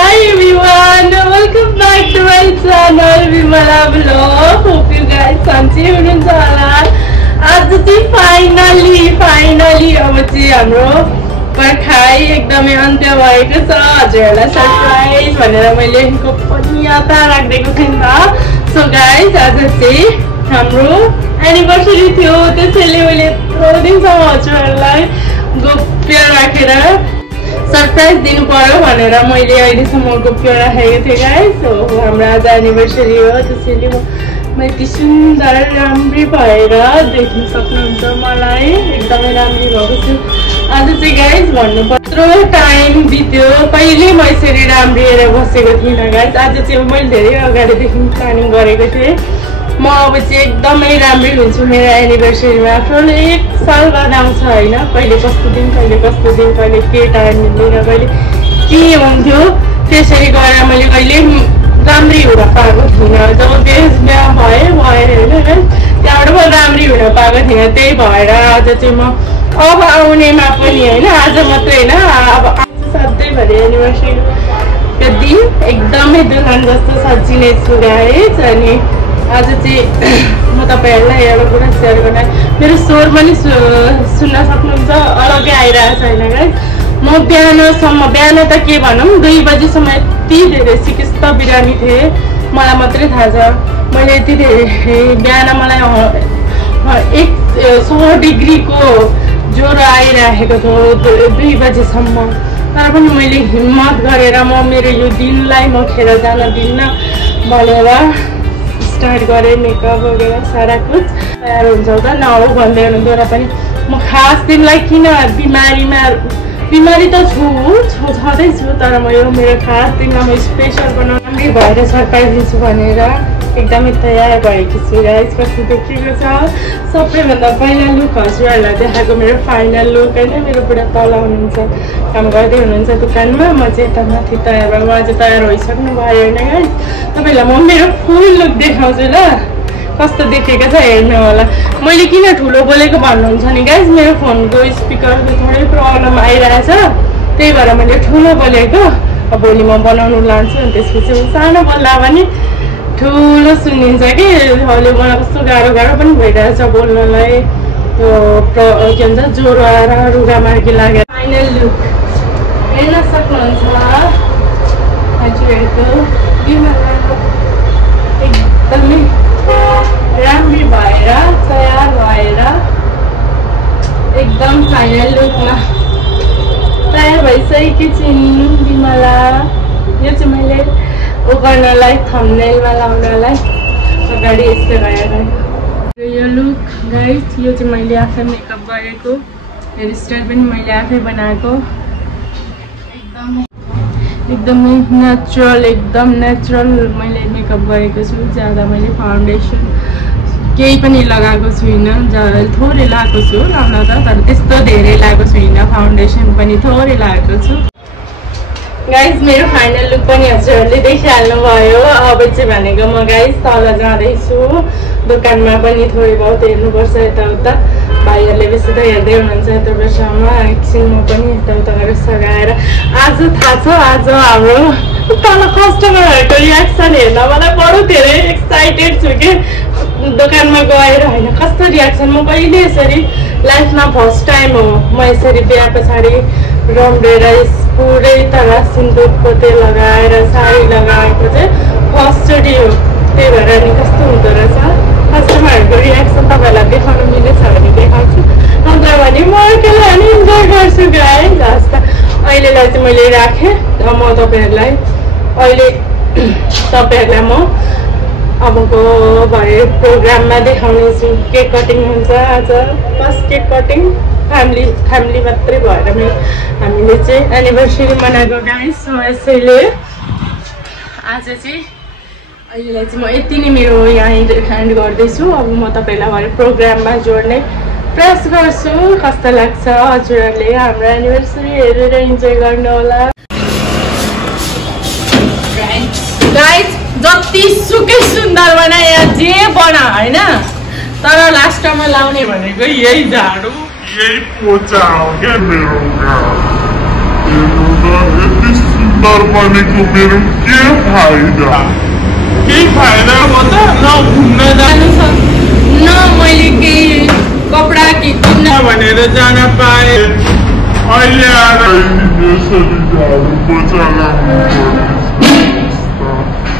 Hi everyone, welcome back to my channel Vimala Vlog. Hope you guys सन्चै हुनुहुन्छ होला। आज चाहिँ फाइनली अब चाहिँ हाम्रो पर्खाइ एकदमै अन्त्य भएको छ। हजुरहरूलाई सरप्राइज भनेर मैले पनि यात्रा राख्दिएको थिएँ नि त। सो गाइज आज चाहिँ हाम्रो एनिभर्सरी थियो, त्यसैले मैले यत्रो दिनसम्म हजुरहरूलाई गोप्य राखेर सरप्राइज दिनु पर्यो भनेर मैले अहिलेसम्म गोप्य राखेको थिएँ गाइस। सो हाम्रो आज एनिभर्सरी हो, त्यसैले म यति सुन्दर राम्री भएर देख्न सक्नुहुन्छ। मलाई एकदमै राम्री भएको छु आज चाहिँ गाइस। भन्नुपर्छ टाइम बित्यो, कहिले म यसरी राम्री हेरेर बसेको थिइनँ गाइस। आज चाहिँ मैले धेरै अगाडिदेखि प्लानिङ गरेको थिएँ। म अब चाहिँ एकदमै राम्री हुन्छु मेरो एनिभर्सरीमा। आफ्टर 1 साल बाद आउँछ होइन, कहिले कस्तो दिन कहिले के टाइम मिल्दैन, कहिले के हुन्थ्यो। त्यसरी गरेर मैले कहिले राम्री हुन पाएको थिइनँ। जब बिहा भयो होइन, त्यहाँबाट म राम्री हुन पाएको थिइनँ। त्यही भएर आज चाहिँ म अब आउनेमा पनि होइन, आज मात्रै होइन, अब सधैँभरि एनिभर्सरीको दिन एकदमै दुल्हन जस्तो सजिने छु गाइस। अनि आज चाहिँ म तपाईँहरूलाई एउटा कुरा सेयर गर्न, मेरो स्वर पनि सुन्न सक्नुहुन्छ, अलग्गै आइरहेको छैन गाइस। म बिहान त के भनौँ 2 बजीसम्म यति धेरै सिकिस्त बिरामी थिएँ, मलाई मात्रै थाहा छ। मैले यति धेरै बिहान मलाई 100 डिग्रीको ज्वरो आइरहेको थियो 2 बजीसम्म। तर पनि मैले हिम्मत गरेर म मेरो यो दिनलाई म खेर जान दिन्न भनेर स्टार्ट गरेँ। मेकअप वगैरह सारा कुछ तयार हुन्छ त नहो भन्दै हुनुहुन्थ्यो। र पनि म खास दिनलाई किन बिमारी त छँदैछु, तर म यो मेरो खास दिनमा म स्पेसल बनाउने भएर सरप्राइज दिन्छु भनेर एकदमै तयार भएको छु गाइस। कस्तो देखिएको छ सबैभन्दा पहिला लुक हजुरहरूलाई देखाएको मेरो फाइनल लुक होइन। मेरो पुरा तल हुनुहुन्छ, काम गर्दै हुनुहुन्छ दोकानमा, म चाहिँ यता माथि तयार भएर म चाहिँ तयार भइसक्नु भयो होइन गाइस। तपाईँलाई म मेरो फुल लुक देखाउँछु ल, कस्तो देखेको छ हेर्नु होला। मैले किन ठुलो बोलेको भन्नुहुन्छ नि गाइस, मेरो फोनको स्पिकरको थोरै प्रब्लम आइरहेछ, त्यही भएर मैले ठुलो बोलेको। अब भोलि म बनाउनु लान्छु अनि त्यसपछि सानो बोल्दा पनि ठुलो सुनिन्छ कि। अहिले मलाई कस्तो गाह्रो पनि भइरहेछ बोल्नलाई, के भन्छ ज्वरो आएर रुगामार्गी लागेर। फाइनल लुक हेर्न सक्नुहुन्छ हजुरहरूको एकदमै राम्री भएर तयार भएर एकदम फाइनल लुकमा तयार भइसकेकी छिन् बिमला। यो चाहिँ मैले गर्नलाई थम्बनेलमा लाउनलाई अगाडि यस्तो गरेर यो लुक गाइस। यो चाहिँ मैले आफै मेकअप गरेको, हेयर स्टाइल पनि मैले आफै बनाएको, एकदमै नेचुरल मैले मेकअप गरेको छु। ज्यादा मैले फाउन्डेसन केही पनि लगाएको छुइनँ, थोरै लगाएको छु लाउन त, तर त्यस्तो धेरै लगाएको छुइनँ। फाउन्डेसन पनि थोरै लगाएको छु गाइस। मेरो फाइनल लुक पनि हजुरहरूले देखिहाल्नु भयो। अब चाहिँ भनेको म गाइस तल जाँदैछु, दोकानमा पनि थोरै बहुत हेर्नुपर्छ यताउता। भाइहरूले बेसी त हेर्दै हुनुहुन्छ यतासम्म, एकछिन म पनि यताउता गरेर सघाएर। आज थाहा छ, आज हाम्रो तल कस्टमरहरूको रियाक्सन हेर्न मलाई बडो धेरै एक्साइटेड छु कि। दोकानमा गएर होइन कस्तो रियाक्सन, म कहिले यसरी लाइफमा फर्स्ट टाइम हो म यसरी बिहा पछाडि रम्रेर पुरै तर सिन्दुरको तेल लगाएर साडी लगाएको चाहिँ फर्स्टचोटि हो। त्यही भएर नि कस्तो हुँदो रहेछ कस्टमरहरूको रियाक्सन तपाईँहरूलाई देखाउनु मिलेछ भने देखाउँछु, नत्र भने म अकेलाई नि इन्जोय गर्छु गाइस। जस्तो अहिलेलाई चाहिँ मैले राखेँ, म तपाईँहरूलाई म अबको भरे प्रोग्राममा देखाउने छु। केक कटिङ हुन्छ आज, बस केक कटिङ फ्यामिली मात्रै भएर हामीले चाहिँ एनिभर्सरी मनाएको गाइस। यसैले आज चाहिँ अहिलेलाई चाहिँ म यति नै मेरो यहाँ एन्ड गर्दैछु। अब म तपाईँलाई भरे प्रोग्राममा जोड्ने प्रयास गर्छु। कस्तो लाग्छ हजुरहरूले हाम्रो एनिभर्सरी हेरेर इन्जोय गर्नु होला गाइस। जति सुकै सुन्दर बनाए जे बना होइन, तर लास्टमा लाउने भनेको यही झाडु यही पोचा हो क्या मेरो। यति सुन्दर डलर बनेको मेरो के फाइदा हो त न घुम्न जानु छ न मैले केही कपडा किन्न भनेर जान पाए अहिले आएर यसरी झाडु पोछा लाग्नु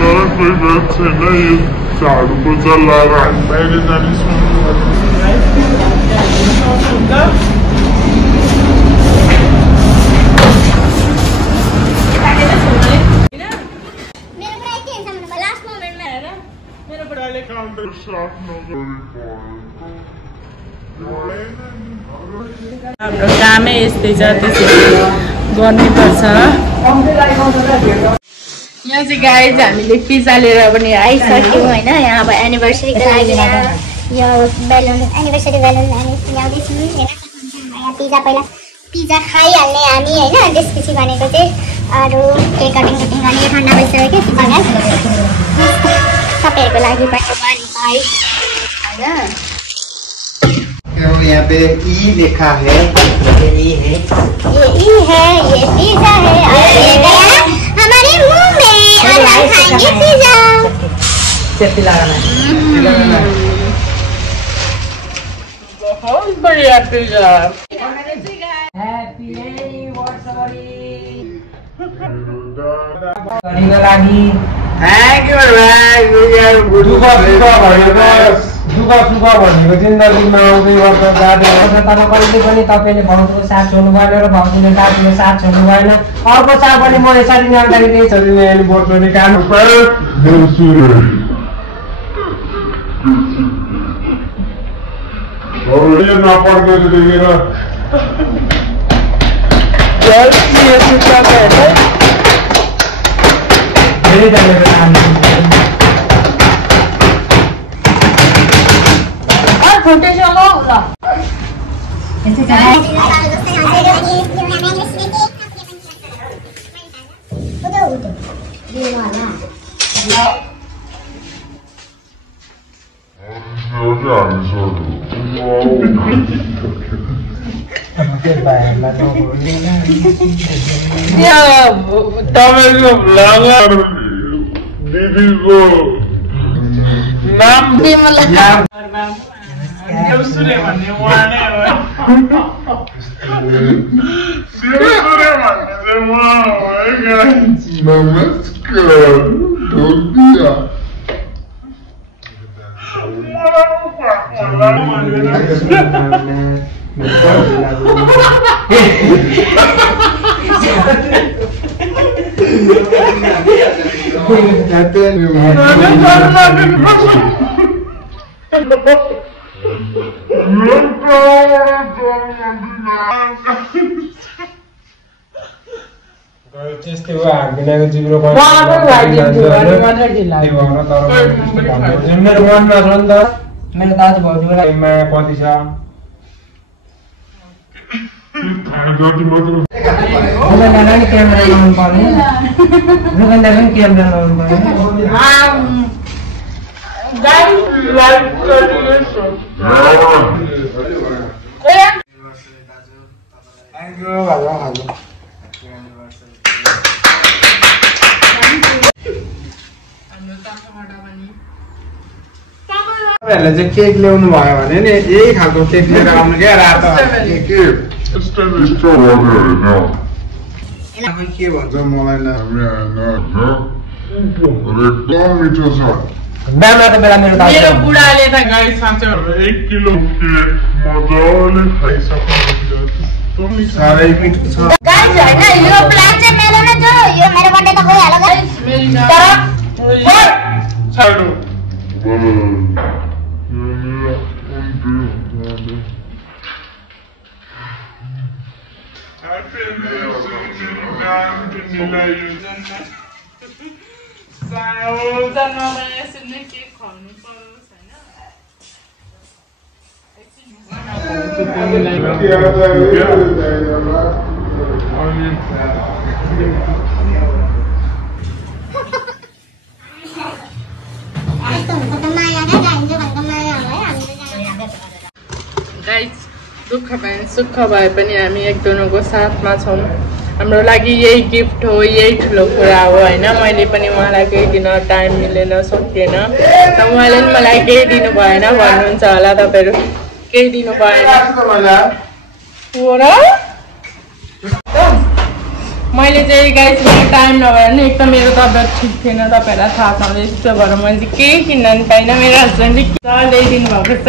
तर कोही बात छैन यो झाडु पोछा लगाएर हामी बाहिर जाने हाम्रो कामै यस्तै छ त्यसरी गर्नुपर्छ। यहाँ चाहिँ गाइज हामीले पिज्जा लिएर पनि आइसक्यौँ होइन। यहाँ अब एनिभर्सरीको लागि यो बेलुन एनिभर्सरी बेलुन हामी ल्याउँदैछौँ होइन। यहाँ पहिला पिज्जा खाइहाल्ने हामी होइन, त्यसपछि भनेको चाहिँ अरू केक कटिङ गर्ने ठन्डा भइसक्यो तपाईँहरूको लागि पनि होइन। यहाँ पे ई लिखा है, ये ई है, ये पिज्जा है और ये गया हमारे मुंह में और हम खाएंगे पिज्जा। चेपी लगाना है। बहुत बढ़िया पिज्जा। हैप्पी एनिवर्सरी गर्नको लागि थ्याङ्क यू भाइ। दुःख सुख भनेको जिन्दगीमा आउँदै गर्छ जाँदै गर्छ, तर कहिले पनि तपाईँले भाउजूको साथ छोड्नु भएन र भाउजूले साथीले साथ छोड्नु भएन। अर्को साल पनि म यसरी नै आउँदाखेरि यसरी नै एनिभर्सरी काट्नु पर्यो। तपाईँको ब्लगर दिदीको नाम देउसुरे भन्ने उहाँ नै हो। देउसुरे भन्ने चाहिँ उहाँ हो है गाइस। नमस्कार ढोकिया त्यस्तै हो हामीलाई जिब्रो मेरो मनमा छ नि त। मेरो दाजु भाउजूको लागि माया कति छ। रुकन्दा पनि क्यामेरा लाउनु पर्ने, रुकन्दा पनि क्यामेरा लाउनु पर्ने। तपाईँहरूले चाहिँ केक ल्याउनु भयो भने नि यही खालको केक लिएर आउनु क्या। रातो के भन्छ मलाई एकदम मिठो छ। बिहानको बेला मेरो बुढाले त गाई साँच्चै 1 किलो केक मजाले खाइसक्नु साह्रै मिठो छ। गाइस हैन यो प्लान चाहिँ मेरो नै जो यो मेरो बर्थडे त गइहाल्यो गाइस। छाडो गाइस दुःख भए सुख भए पनि हामी एक दुनुको साथमा छौँ। हाम्रो लागि यही गिफ्ट हो, यही ठुलो कुरा हो होइन। मैले पनि उहाँलाई केही दिन टाइम मिलेन, सकिएन, र उहाँले पनि मलाई केही दिनु भएन भन्नुहुन्छ होला तपाईँहरू, केही दिनु भएन हो र। मैले चाहिँ गाइस मेरो टाइम नभएर नि, एक त मेरो तबियत ठिक थिएन, तपाईँहरूलाई थाहा छ, यस्तो भएर मैले चाहिँ केही किन्न नि पाइनँ। मेरो हस्बेन्डले ल्याइदिनु भएको छ।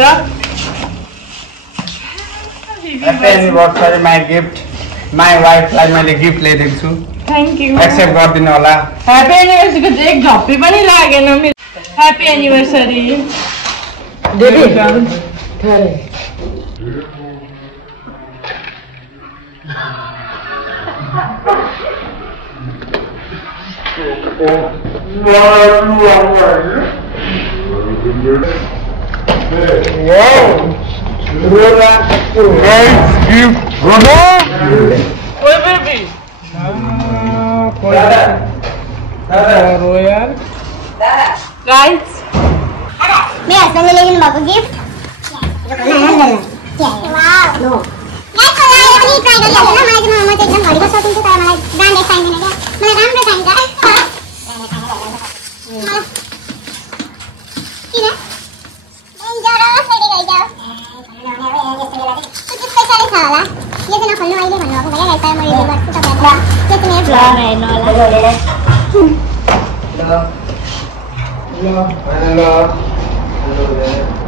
Happy anniversary, my gift. My wife लाई मैले गिफ्ट ल्याइदिएको छु। Thank you. एक्सेप्ट गरिदिनु होला। ह्याप्पी एनिभर्सरीको चाहिँ एक झप्पी पनि लागेन मेरो। ह्याप्पी एनिभर्सरी देवी। Nice gift, brother. ओए बेबी यार गाइस मेरो हस्बेन्डले ल्याइदिनु भएको गिफ्ट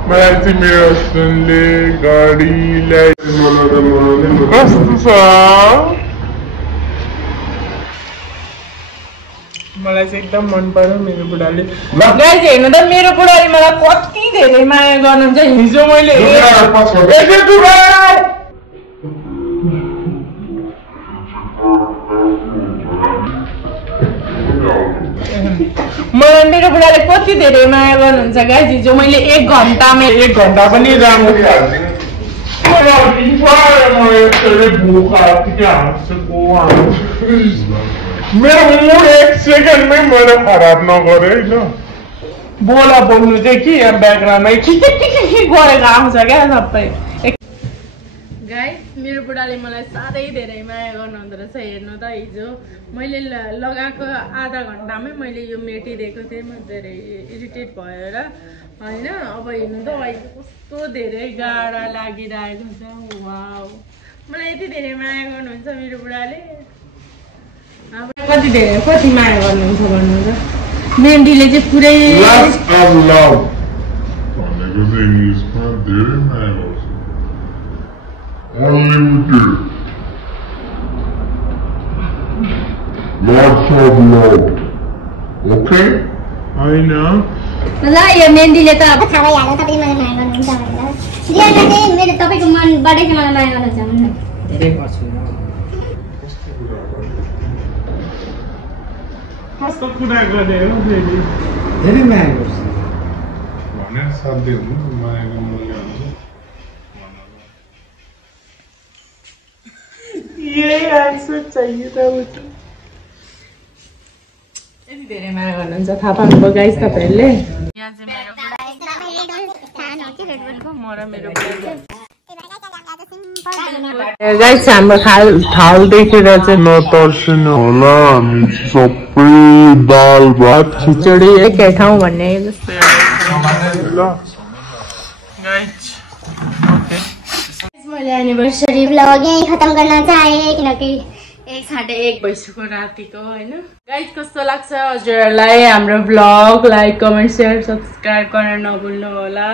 मलाई चाहिँ मेरो हस्बेन्डले गाडी ल्याइदिनु। कस्तो छ? मलाई चाहिँ एकदम मन पर्यो मेरो बुढाले। गाइस हेर्नु त मेरो बुढाले मलाई कति धेरै माया गर्नुहुन्छ। हिजो मैले मलाई मेरो बुढाले कति धेरै माया गर्नुहुन्छ गाइस। हिजो मैले 1 घन्टामा 1 घन्टा पनि राम्रो मेरो मुड 1 सेकेन्डमै मैले खराब नगरे होइन। बोला बोल्नु चाहिँ के यहाँ ब्याकग्राउन्डमै के गरेको आउँछ क्या सबै। गाइस मेरो बुढाले मलाई साह्रै धेरै माया गर्नुहुँदो रहेछ। हेर्नु त हिजो मैले लगाएको आधा घन्टामै मैले यो मेटिदिएको थिएँ। म धेरै इरिटेट भएर होइन। अब हेर्नु त अहिले कस्तो धेरै गाडा लागिरहेको छ। वाउ मलाई यति धेरै माया गर्नुहुन्छ मेरो बुढाले। कति माया गर्नुहुन्छ भन्नु त। मेन्डीले चाहिँ पुरै Unlimited. Lots of love. Okay? I know. ल यो मेन्डीले त अब थाहा भइहाल्यो तपाईँ मलाई माया गर्नुहुन्छ भनेर। रियाले चाहिँ मेरो तपाईँको मनबाटै चाहिँ मलाई माया गर्नुहुन्छ भन्नु। धेरै गर्छु। कस्तो कुरा गरे हो फेरि? धेरै माया गर्छु। भनेर साध्य हुनु मायाको मूल्य हुन्छ। यही आन्सर चाहिए था मुझे। यति धेरै माया गर्नुहुन्छ थाहा पाउनुभयो गाइस तपाईँहरूले। यहाँ चाहिँ गाइस हाम्रो थाल देखेर चाहिँ नतर्सिनु होला। हामी सबै दाल भात खिचडी एकै ठाउँ भन्ने जस्तो। मैले एनिभर्सरी भ्लग यहीँ खत्म गर्न चाहेँ किनकि 1:30 भइसक्यो रातिको होइन। गाइस कस्तो लाग्छ हजुरहरूलाई हाम्रो vlog? Like comment share subscribe गर्न नभुल्नु होला।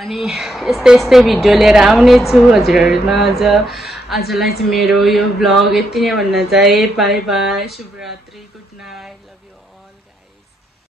अनि यस्तै यस्तै भिडियो लिएर आउने छु हजुरहरूमा। आजलाई चाहिँ मेरो यो भ्लग यति नै भन्न चाहे। बाई बाई, शुभरात्रि, गुड नाइट, लभ यु।